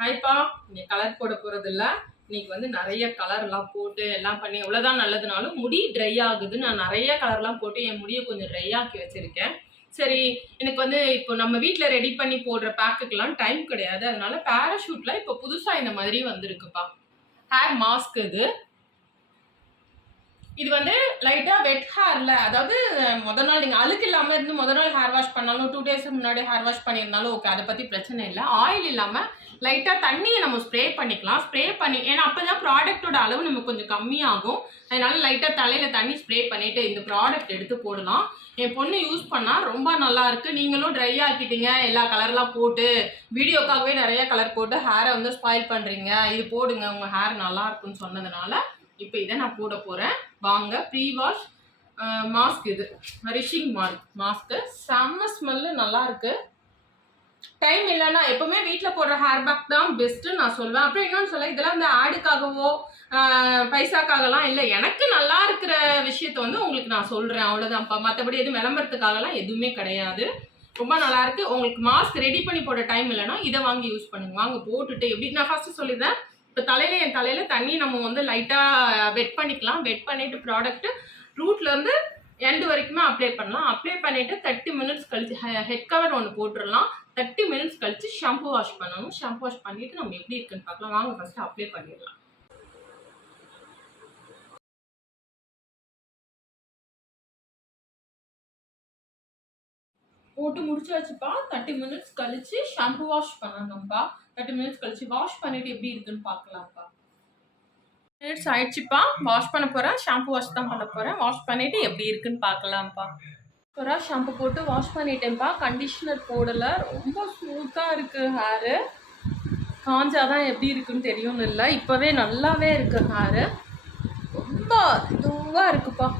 ஹாய்ப்பா, நீ கலர் போட போறது இல்ல. இன்னைக்கு வந்து நிறைய கலர்லாம் போட்டு எல்லாம் பண்ணி எவ்வளவுதான் நல்லதுனாலும் முடி ட்ரை ஆகுது. நான் நிறைய கலர்லாம் போட்டு என் முடியை கொஞ்சம் ட்ரை ஆக்கி வச்சிருக்கேன். சரி, எனக்கு வந்து இப்போ நம்ம வீட்டில் ரெடி பண்ணி போடுற பேக்குக்கெல்லாம் டைம் கிடையாது. அதனால பேராஷூட்ல இப்போ புதுசா இந்த மாதிரி வந்திருக்குப்பா. ஹேர் மாஸ்க் இது வந்து லைட்டா வெட் ஹேர்ல, அதாவது முதல் நாள் நீங்க அழுக்கு இல்லாம இருந்து முதல் நாள் ஹேர் வாஷ் பண்ணாலும் 2 டேஸ் முன்னாடி ஹேர் வாஷ் பண்ணியிருந்தாலும் ஓகே, அதை பத்தி பிரச்சனை இல்லை. ஆயில் இல்லாம லைட்டா தண்ணியை நம்ம ஸ்ப்ரே பண்ணிக்கலாம். ஸ்ப்ரே பண்ணி, ஏன்னா அப்பதான் ப்ராடக்டோட அளவு நமக்கு கொஞ்சம் கம்மியாகும். அதனால லைட்டா தலையில தண்ணி ஸ்ப்ரே பண்ணிட்டு இந்த ப்ராடக்ட் எடுத்து போடலாம். என் பொண்ணு யூஸ் பண்ணா ரொம்ப நல்லா இருக்கு. நீங்களும் ட்ரை ஆக்கிட்டீங்க, எல்லா கலர்லாம் போட்டு வீடியோக்காகவே நிறைய கலர் போட்டு ஹேரை வந்து ஸ்பாயில் பண்றீங்க, இது போடுங்க உங்க ஹேர் நல்லா இருக்குன்னு சொன்னதுனால இப்போ இதை நான் போட போறேன். வாங்க. ப்ரீ வாஷ் மாஸ்க், இது ரிஷிங் மாஸ்க்கு. செம்ம ஸ்மெல்லு, நல்லா இருக்கு. டைம் இல்லைன்னா எப்பவுமே வீட்டில் போடுற ஹேர் பேக் தான் பெஸ்ட்டு நான் சொல்வேன். அப்புறம் இன்னொன்று சொல்ல, இதெல்லாம் இந்த ஆடுக்காகவோ பைசாக்காகலாம் இல்லை, எனக்கு நல்லா இருக்கிற விஷயத்த வந்து உங்களுக்கு நான் சொல்கிறேன், அவ்வளோதான்ப்பா. மற்றபடி எதுவும் விளம்பரத்துக்காகலாம் எதுவுமே கிடையாது. ரொம்ப நல்லா இருக்கு. உங்களுக்கு மாஸ்க் ரெடி பண்ணி போட டைம் இல்லைன்னா இதை வாங்கி யூஸ் பண்ணுங்க. வாங்க போட்டுட்டு எப்படி நான் ஃபர்ஸ்ட் சொல்லிடுறேன். இப்போ என் தலையில தண்ணி நம்ம வந்து லைட்டாக வெட் பண்ணிக்கலாம். வெட் பண்ணிட்டு ப்ராடக்ட் ரூட்லேருந்து எண்டு வரைக்குமே அப்ளை பண்ணலாம். அப்ளை பண்ணிட்டு 30 மினிட்ஸ் கழிச்சு ஹெட் கவர் ஒன்று போட்டுடலாம். 30 மினிட்ஸ் கழிச்சு ஷாம்பு வாஷ் பண்ணணும். ஷாம்பு வாஷ் பண்ணிட்டு நம்ம எப்படி இருக்குன்னு பார்க்கலாம். வாங்க ஃபர்ஸ்ட் அப்ளை பண்ணிடலாம். போட்டு முடிச்சாச்சுப்பா. 30 மினிட்ஸ் கழிச்சு ஷாம்பு வாஷ் பண்ணணும்ப்பா. 30 மினிட்ஸ் கழிச்சு வாஷ் பண்ணிட்டு எப்படி இருக்குன்னு பார்க்கலாம்ப்பா. மினிட்ஸ் ஆயிடுச்சுப்பா. வாஷ் பண்ண போகிறேன். ஷாம்பு வாஷ் தான் பண்ண போகிறேன். வாஷ் பண்ணிவிட்டு எப்படி இருக்குன்னு பார்க்கலாம்ப்பா. சூப்பராக ஷாம்பு போட்டு வாஷ் பண்ணிட்டேன்ப்பா. கண்டிஷ்னர் போடலை. ரொம்ப ஸ்மூத்தாக இருக்குது ஹேரு. காஞ்சாதான் எப்படி இருக்குன்னு தெரியும்னு இல்லை, இப்போவே நல்லாவே இருக்குது ஹேரு. ரொம்ப இதுவாக இருக்குப்பா.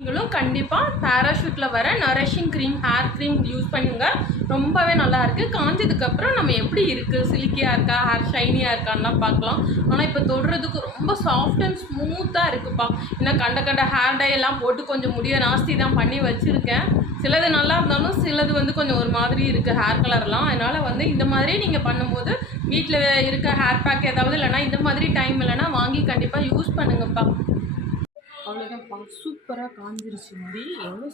நீங்களும் கண்டிப்பாக பேராஷூட்டில் வர nourishing cream, hair cream use பண்ணுங்க. ரொம்பவே நல்லா இருக்குது. காஞ்சதுக்கப்புறம் நம்ம எப்படி இருக்குது, சில்கியாக இருக்கா, ஹேர் ஷைனியாக இருக்கான்லாம் பார்க்கலாம். ஆனால் இப்போ தொடுறதுக்கு ரொம்ப சாஃப்ட் அண்ட் ஸ்மூத்தாக இருக்குப்பா. இன்னும் கண்ட ஹேர் டை எல்லாம் போட்டு கொஞ்சம் முடிய நாஸ்தி தான் பண்ணி வச்சுருக்கேன். சிலது நல்லா இருந்தாலும் சிலது வந்து கொஞ்சம் ஒரு மாதிரி இருக்குது ஹேர் கலர்லாம். அதனால் வந்து இந்த மாதிரி நீங்கள் பண்ணும்போது வீட்டில் இருக்க ஹேர் பேக் ஏதாவது இல்லைனா இந்த மாதிரி டைம் இல்லைனா வாங்கி கண்டிப்பாக யூஸ் பண்ணுங்கப்பா. அவ்வளோதான்ப்பா. சூப்பராக காஞ்சிருச்சு முடி. எவ்வளோ